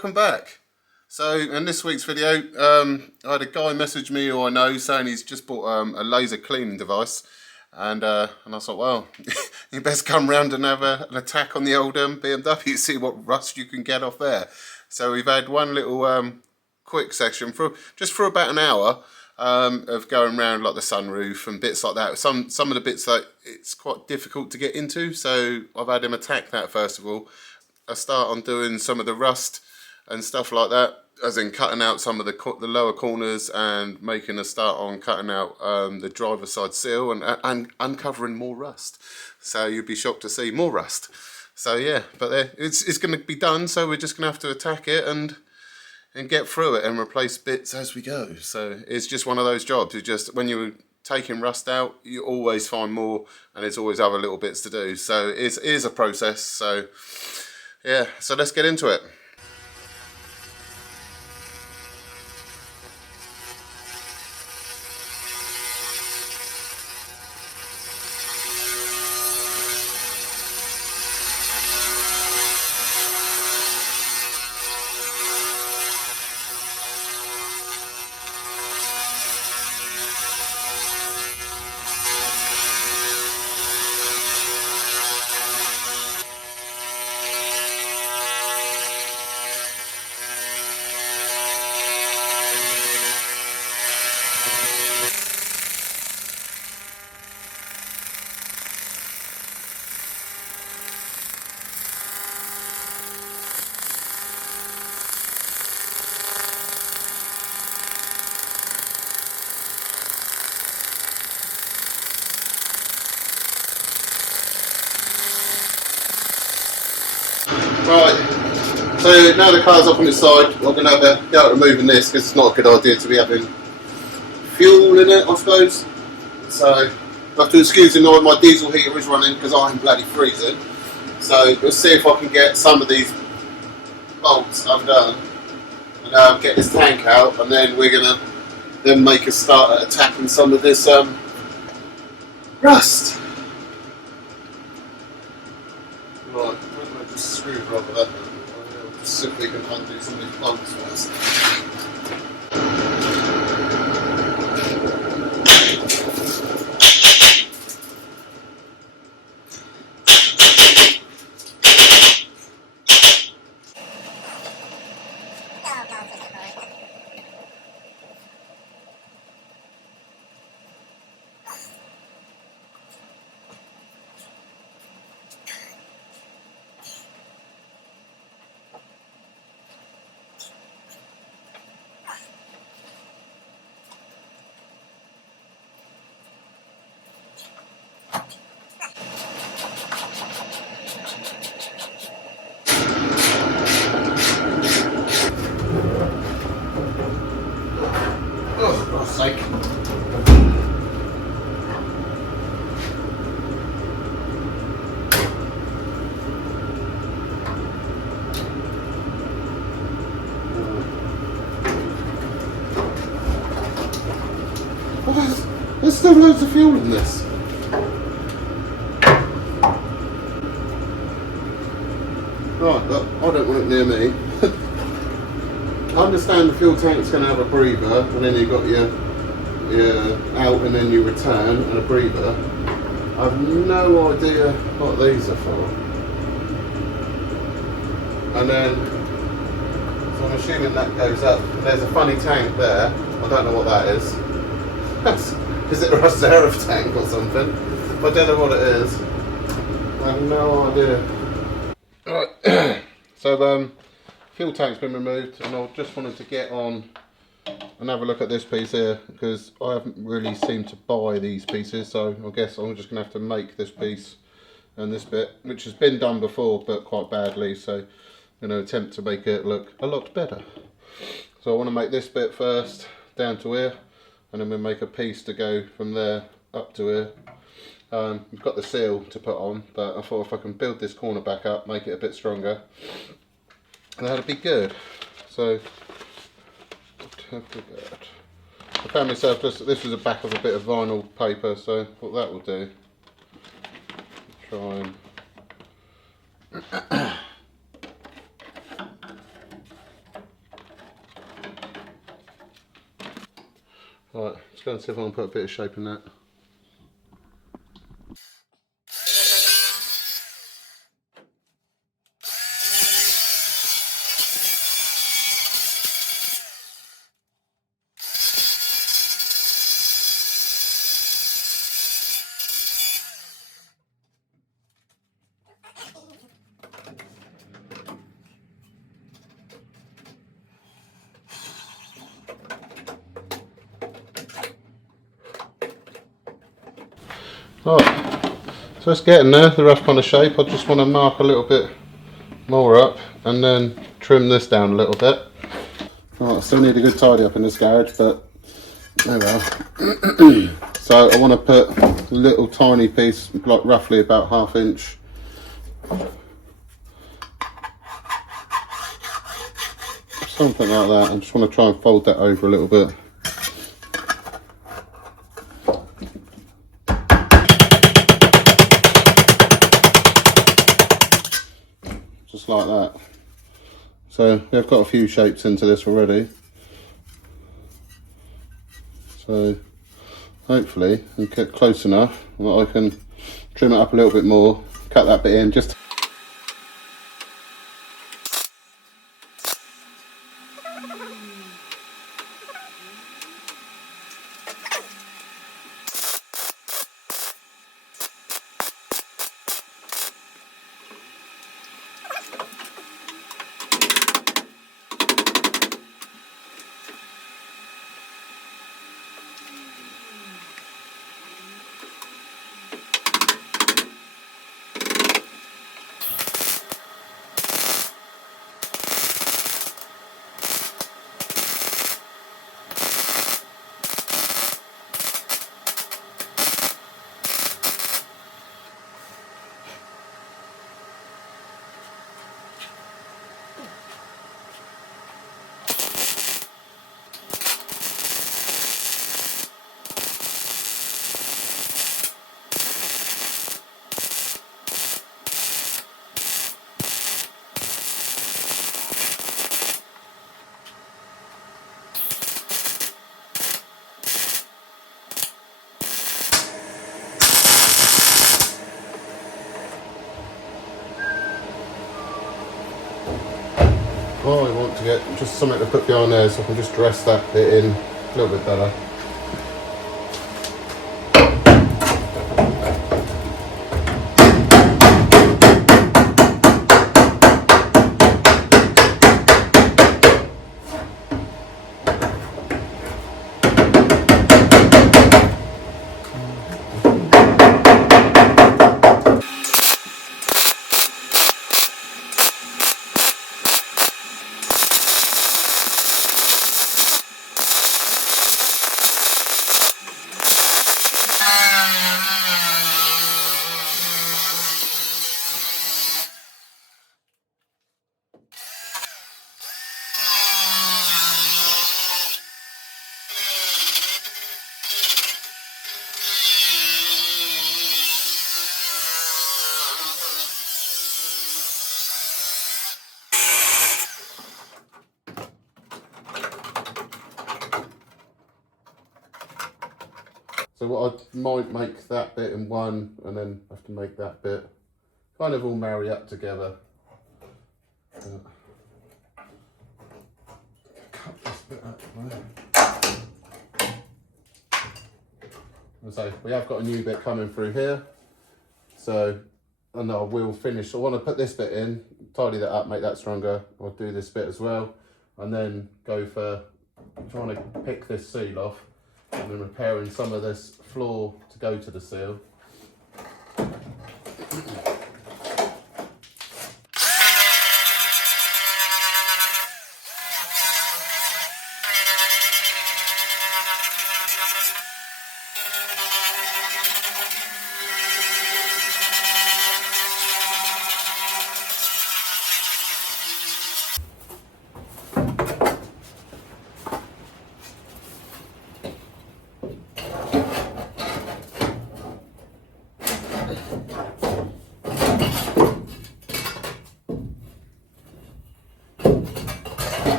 welcome back. So in this week's video, I had a guy message me who I know saying he's just bought a laser cleaning device, and I thought, well, you best come round and have an attack on the old BMW, see what rust you can get off there. So we've had one little quick section for about an hour of going around like the sunroof and bits like that. Some of the bits that it's quite difficult to get into, so I've had him attack that first of all. I start on doing some of the rust and stuff like that, as in cutting out some of the lower corners and making a start on cutting out the driver's side seal and uncovering more rust. So you'd be shocked to see more rust. So yeah, but it's going to be done, so we're just going to have to attack it and get through it and replace bits as we go. So it's just one of those jobs. It's just when you're taking rust out, you always find more, and there's always other little bits to do. So it is a process. So yeah, so let's get into it. Right, so now the car's up on its side, we're going to have a go at removing this because it's not a good idea to be having fuel in it, I suppose. So I have to excuse the noise, my diesel heater is running because I'm bloody freezing. So we'll see if I can get some of these bolts undone and get this tank out, and then we're going to then make a start at attacking some of this rust. Right, I'm going to just screwdriver that. I'll just see if we can undo some of these bolts first. Oh, for God's sake. Oh, there's still loads of fuel in this. Right, look, I don't want it near me. I understand the fuel tank's going to have a breather, and then you've got your out and then your return and a breather. I've no idea what these are for. And then, so I'm assuming that goes up. There's a funny tank there. I don't know what that is. Is it a reserve tank or something? I don't know what it is. I have no idea. Right, so fuel tank's been removed, and I just wanted to get on and have a look at this piece here, because I haven't really seemed to buy these pieces, so I guess I'm just going to have to make this piece and this bit, which has been done before but quite badly, so I'm going to attempt to make it look a lot better. So I want to make this bit first down to here, and then we'll make a piece to go from there up to here. We've got the seal to put on, but I thought if I can build this corner back up, make it a bit stronger, and that'd be good. So I found myself this was the back of a bit of vinyl paper, so what that will do, try and Alright, let's go and see if I can put a bit of shape in that. Right, so it's getting there, the rough kind of shape. I just want to mark a little bit more up and then trim this down a little bit. Right, I still need a good tidy up in this garage, but there we are. So I want to put a little tiny piece, like roughly about 1/2 inch. Something like that. I just want to try and fold that over a little bit. Just like that. So we've got a few shapes into this already. So hopefully we get close enough that I can trim it up a little bit more, cut that bit in just. Oh, I want to get just something to put behind there so I can just dress that bit in a little bit better. So what I might make that bit in one and then have to make that bit kind of all marry up together. Cut this bit up there. So we have got a new bit coming through here. So, and I will finish. I want to put this bit in, tidy that up, make that stronger. I'll do this bit as well, and then go for trying to pick this seal off and then repairing some of this floor to go to the seal.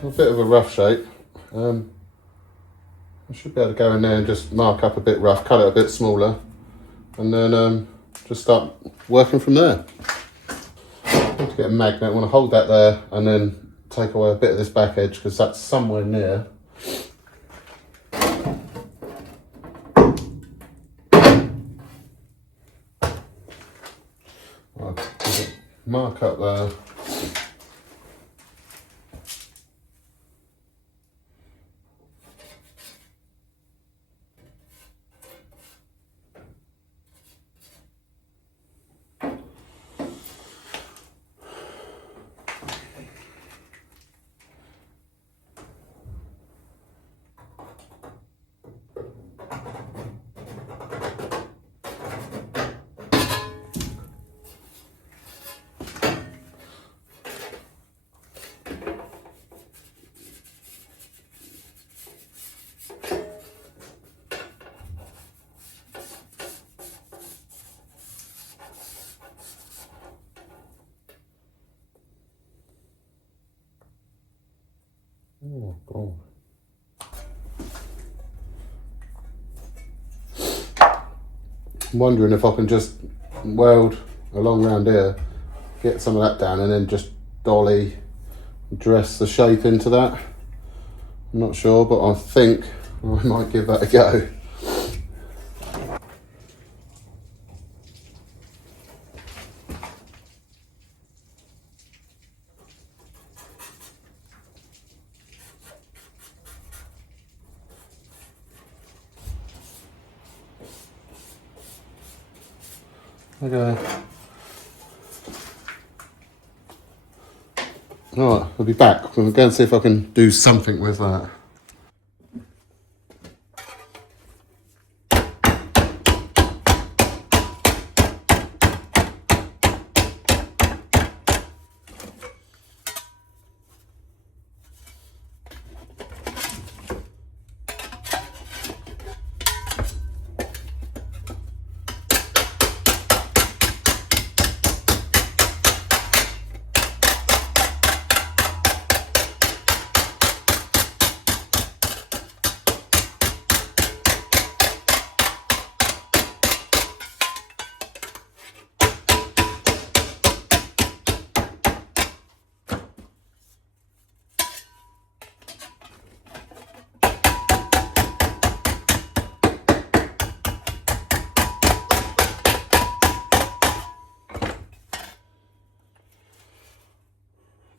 A bit of a rough shape. I should be able to go in there and just mark up a bit rough, cut it a bit smaller, and then just start working from there. I want to get a magnet, I want to hold that there and then take away a bit of this back edge because that's somewhere near. I'll mark up there. Oh, God. I'm wondering if I can just weld along around here, get some of that down and then just dolly, dress the shape into that. I'm not sure, but I think I might give that a go. Okay. Alright, I'll be back. We'll go and see if I can do something with that.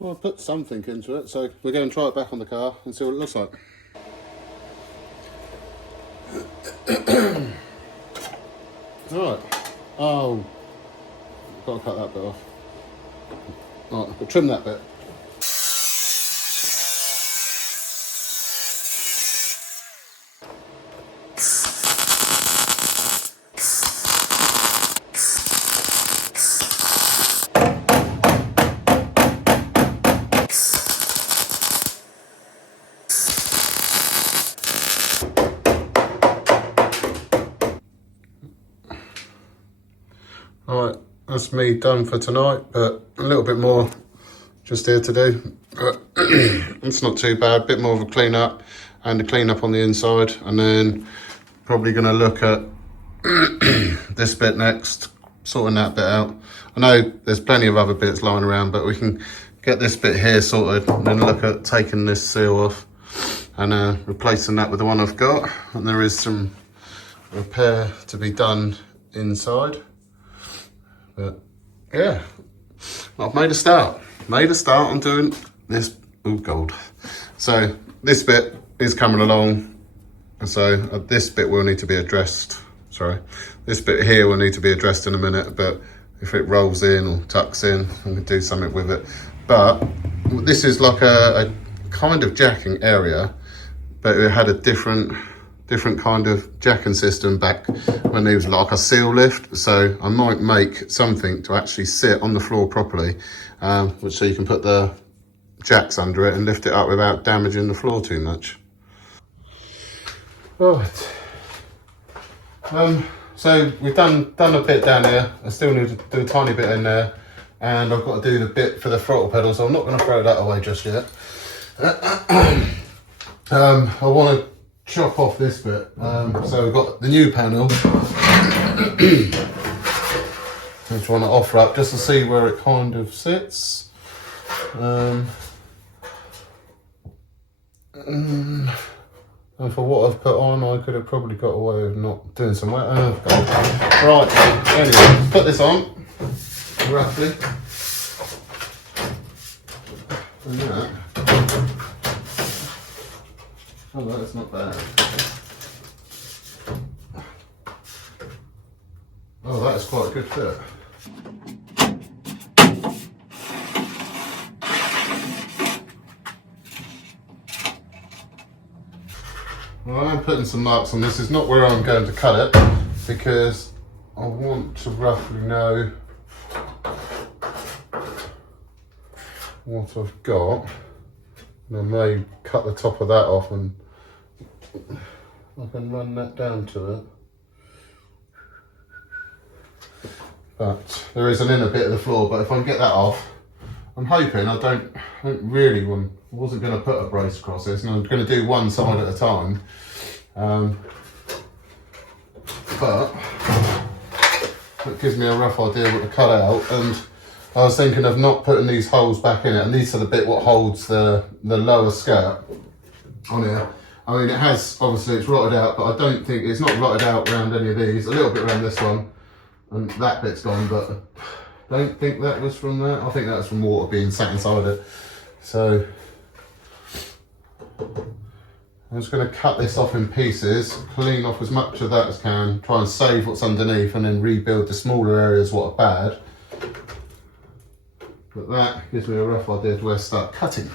Well, I put something into it, so we're going to try it back on the car and see what it looks like. Alright. Oh, I've got to cut that bit off. Alright, I'll trim that bit. Alright, that's me done for tonight, but a little bit more just here to do. But it's not too bad, bit more of a clean up and a clean up on the inside, and then probably going to look at this bit next, sorting that bit out. I know there's plenty of other bits lying around, but we can get this bit here sorted and then look at taking this seal off and replacing that with the one I've got. And there is some repair to be done inside. But yeah, I've made a start. Made a start on doing this. Oh God. So this bit is coming along. So this bit will need to be addressed. Sorry, this bit here will need to be addressed in a minute, but if it rolls in or tucks in, I'm gonna do something with it. But this is like a kind of jacking area, but it had a different kind of jacking system back when there was like a seal lift. So I might make something to actually sit on the floor properly, which so you can put the jacks under it and lift it up without damaging the floor too much. Right. So we've done a bit down here. I still need to do a tiny bit in there, and I've got to do the bit for the throttle pedal, so I'm not going to throw that away just yet. I want to chop off this bit. So we've got the new panel. I'm trying to offer up just to see where it kind of sits. And for what I've put on, I could have probably got away with not doing some work. Right, anyway, put this on, roughly. And that. Oh, that's not bad. Oh, that is quite a good fit. Well, I'm putting some marks on this. It's not where I'm going to cut it because I want to roughly know what I've got. And I may cut the top of that off and I can run that down to it. But there is an inner bit of the floor, but if I can get that off, I'm hoping I don't really want, I wasn't going to put a brace across this, and I'm going to do one side at a time. But that gives me a rough idea what to cut out, and I was thinking of not putting these holes back in it, and these are the bit what holds the lower skirt on here. I mean, it has, obviously it's rotted out, but I don't think, it's not rotted out around any of these, a little bit around this one, and that bit's gone, but I don't think that was from that. I think that was from water being sat inside it. So I'm just going to cut this off in pieces, clean off as much of that as can, try and save what's underneath, and then rebuild the smaller areas what are bad. But that gives me a rough idea of where to start cutting.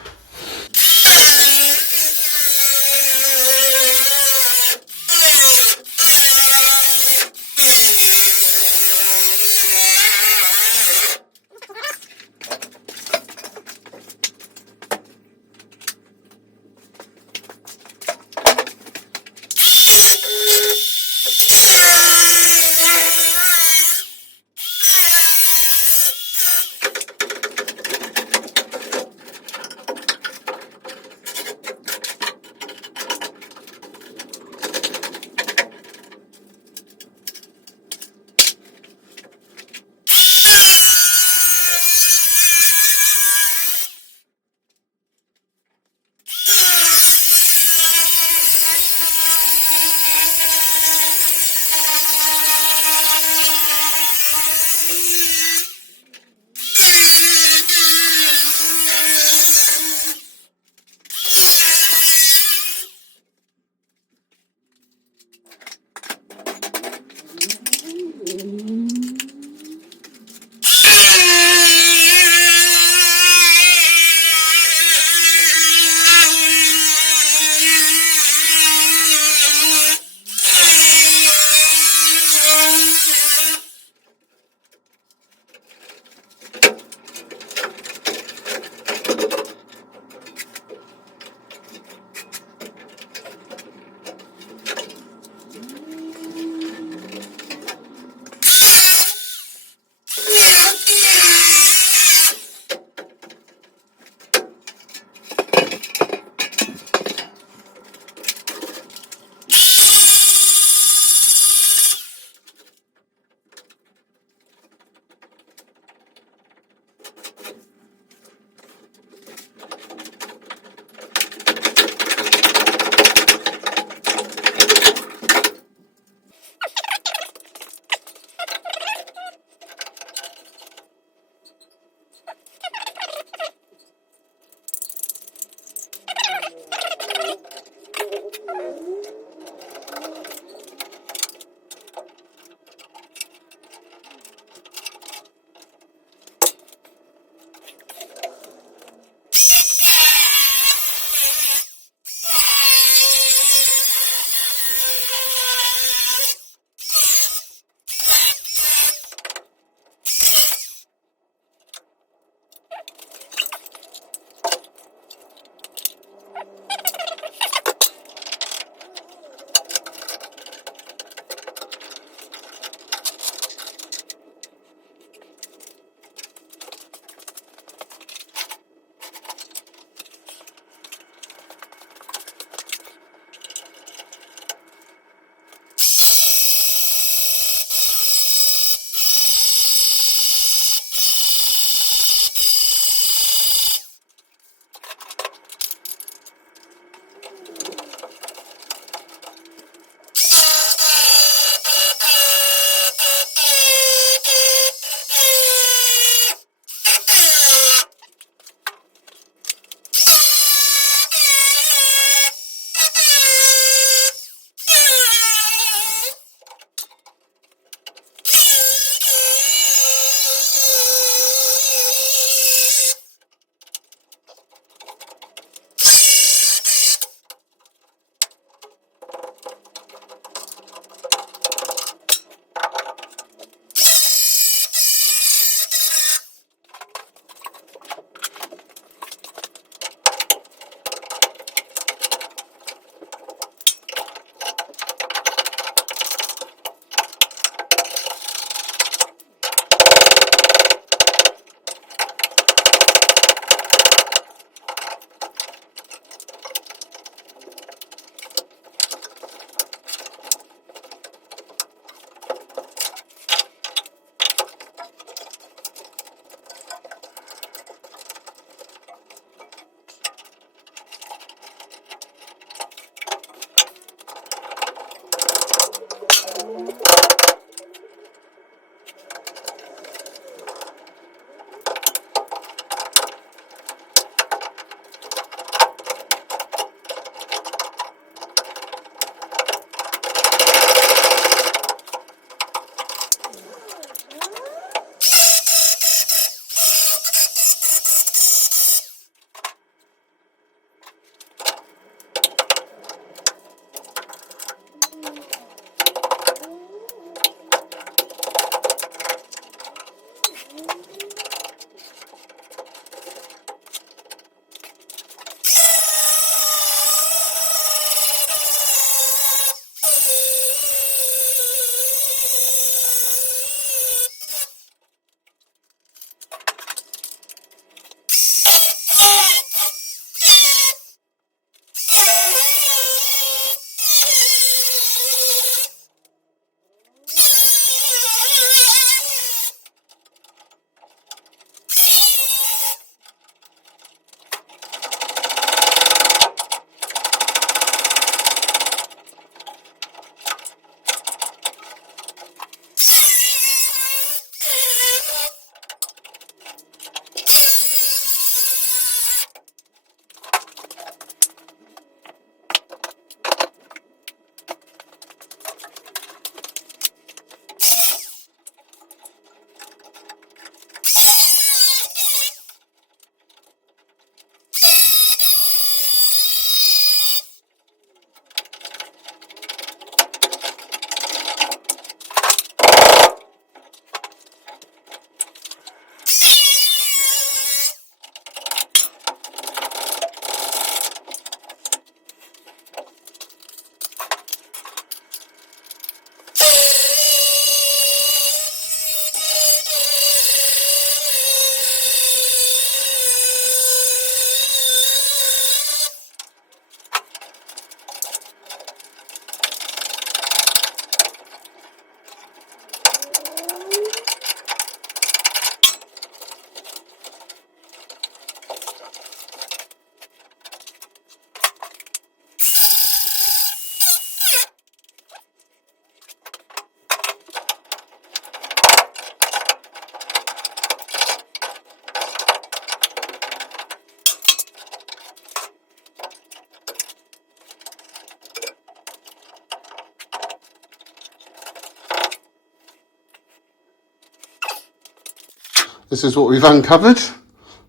this is what we've uncovered.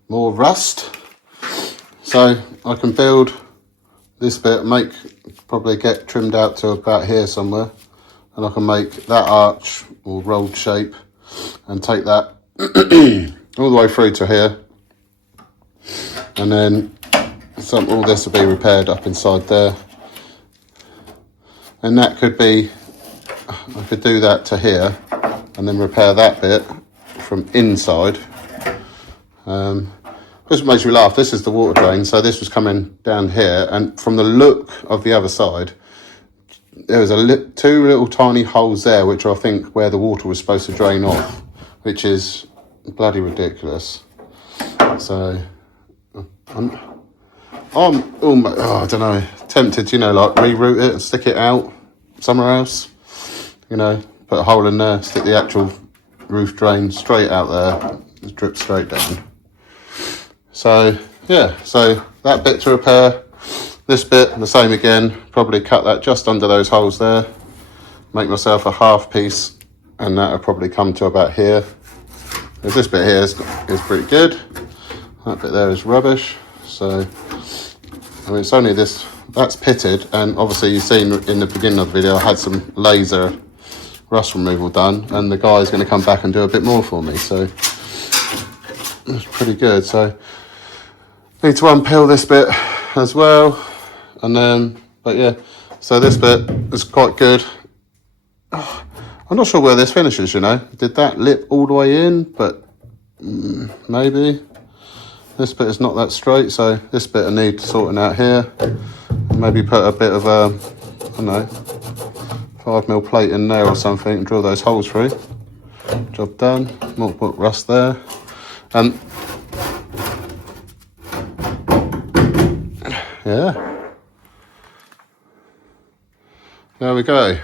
More rust. So I can build this bit, probably get trimmed out to about here somewhere, and I can make that arch or rolled shape and take that all the way through to here, and then all this will be repaired up inside there, and that could be, I could do that to here and then repair that bit from inside. This makes me laugh. This is the water drain, so this was coming down here, and from the look of the other side, there was two little tiny holes there, which I think where the water was supposed to drain off, which is bloody ridiculous. So I'm almost, I don't know, tempted, you know, like reroute it and stick it out somewhere else, you know, put a hole in there, stick the actual roof drain straight out there, just drip straight down. So yeah, so that bit to repair, this bit the same again, probably cut that just under those holes there, make myself a half piece, and that'll probably come to about here. Because this bit here is pretty good, that bit there is rubbish. So I mean, it's only this, that's pitted, and obviously you've seen in the beginning of the video I had some laser rust removal done, and the guy's going to come back and do a bit more for me, so that's pretty good. So need to unpeel this bit as well, and then, but yeah, so this bit is quite good. I'm not sure where this finishes, you know, did that lip all the way in, but maybe. This bit is not that straight, so this bit I need sorting out here. Maybe put a bit of I don't know, 5mm plate in there or something and drill those holes through. Job done. Not put rust there. And yeah, there we go.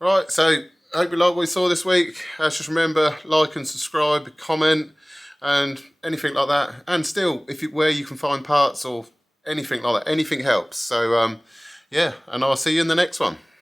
Right, so I hope you like what we saw this week. Just remember, like and subscribe, comment, and anything like that. And still, where you can find parts or anything like that, anything helps. So yeah, and I'll see you in the next one.